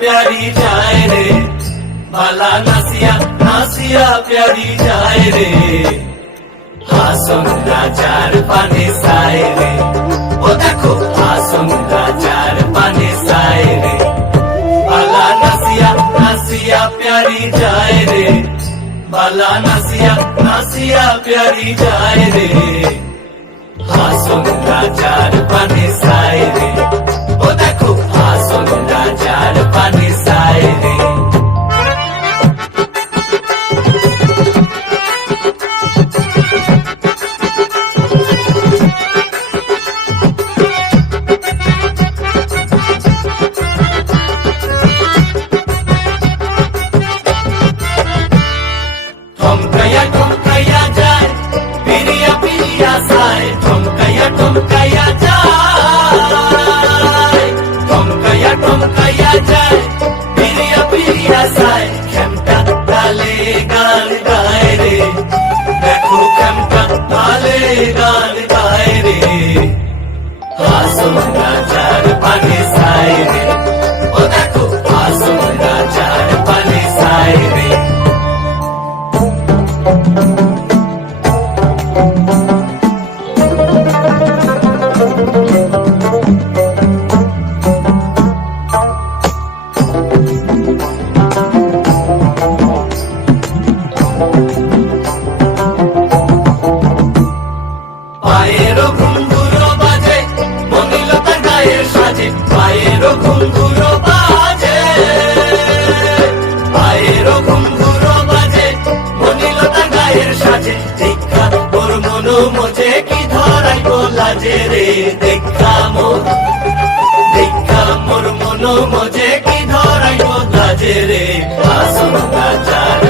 प्यारी जाए रे। बाला नासिया नासिया प्यारी जाए रे। हा चार पाने साए रे। ओ देखो, हा चार पाने साए रे। बाला नासिया नासिया प्यारी जाए रे। बाला नासिया नासिया प्यारी जाए रे। हा चार पाने साए रे। ধনু মোছে কি ধরাই বলা যে রে? দেখা মোর দেখা মোর মনো মোছে কি ধরাই বলা যে রে? আসুন কাজার